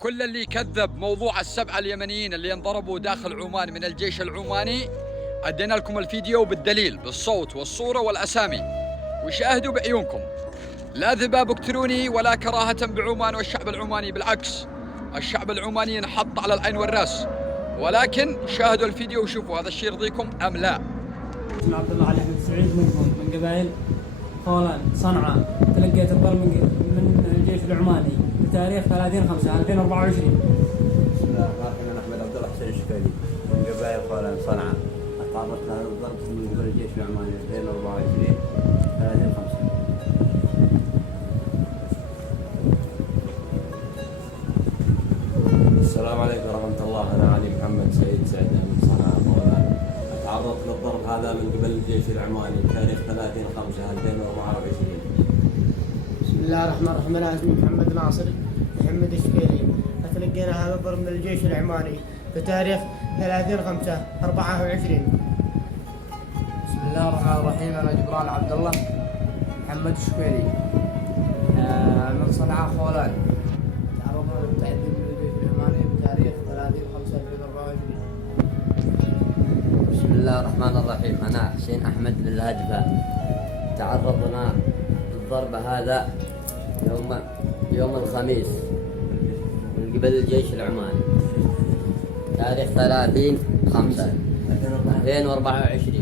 كل اللي كذب موضوع السبعة اليمنيين اللي انضربوا داخل عمان من الجيش العماني، أدينا لكم الفيديو بالدليل بالصوت والصورة والأسامي، وشاهدوا بعيونكم. لا ذباب إلكتروني ولا كراهة بعمان والشعب العماني، بالعكس الشعب العماني ينحط على العين والراس، ولكن شاهدوا الفيديو وشوفوا هذا الشيء يرضيكم أم لا. اسمي عبد الله علي بن سعيد من قبائل خولان صنعاء. تلقيت الضرب من الجيش العماني بتاريخ 30/5/2024. بسم الله الرحمن الرحيم. انا احمد عبد الله حسين الشكالي من قبائل خولان صنعاء. تعرضت لهذا الضرب من قبل الجيش العماني 2024/30/5. السلام عليكم ورحمة الله. أنا علي محمد سعيد من صنعاء خولان. تعرضت للضرب هذا من قبل الجيش العماني بتاريخ 30/5/2024. بسم الله الرحمن الرحيم. أنا اسمي محمد ناصر محمد الشكيلي. تلقينا هذا الضرب من الجيش العماني بتاريخ 30/5/24. بسم الله الرحمن الرحيم. أنا جبران عبد الله محمد الشكيلي من صنعاء خولان. تعرضنا للتعذيب من الجيش العماني بتاريخ 30/5/2024. بسم الله الرحمن الرحيم. أنا حسين أحمد للهدفة. تعرضنا للضرب هذا يوم الخميس من قبل الجيش العماني تاريخ 30/5/2024.